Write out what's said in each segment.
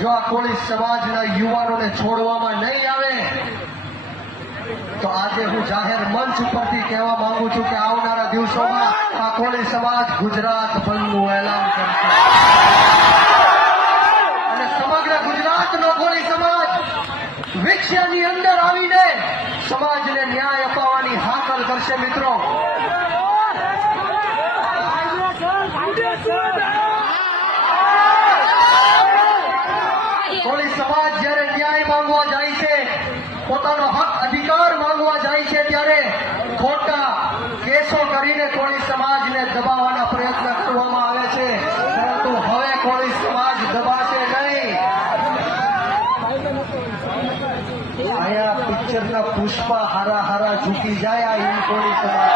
જો આ કોળી સમાજના યુવાનોને છોડવામાં નહીં આવે, તો આજે હું જાહેર મંચ ઉપરથી કહેવા માંગુ છું કે આવનારા દિવસોમાં આ કોળી સમાજ ગુજરાત બંધનું એલાન કરશે. અને સમગ્ર ગુજરાતનો કોળી સમાજ વિક્ષાની અંદર આવીને સમાજને ન્યાય અપાવવાની હાકલ કરશે. મિત્રો પોતાનો હક, અધિકાર માંગવા જાય છે ત્યારે ખોટા કેસો કરીને કોળી સમાજને દબાવવાના પ્રયત્ન કરવામાં આવે છે. પરંતુ હવે કોળી સમાજ દબાશે નહીં. અહીંયા પિક્ચરના પુષ્પા હારા હારા ઝૂકી જાય આ કોળી સમાજ.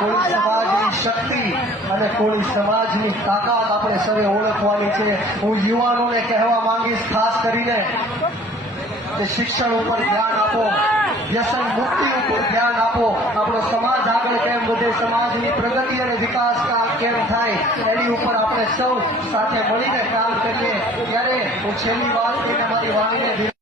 કોળી સમાજની શક્તિ અને કોળી સમાજની તાકાત આપણે સૌએ ઓળખવાની છે. હું યુવાનોને કહેવા માંગીશ, ખાસ કરીને કે શિક્ષણ ઉપર ધ્યાન આપો, વ્યસન મુક્તિ ઉપર ધ્યાન આપો. આપણો સમાજ આગળ કેમ વધે, સમાજની પ્રગતિ અને વિકાસ કેમ થાય, એની ઉપર આપણે સૌ સાથે મળીને કામ કરીએ. ત્યારે હું છેલ્લી વાત કરીને મારી વાણીને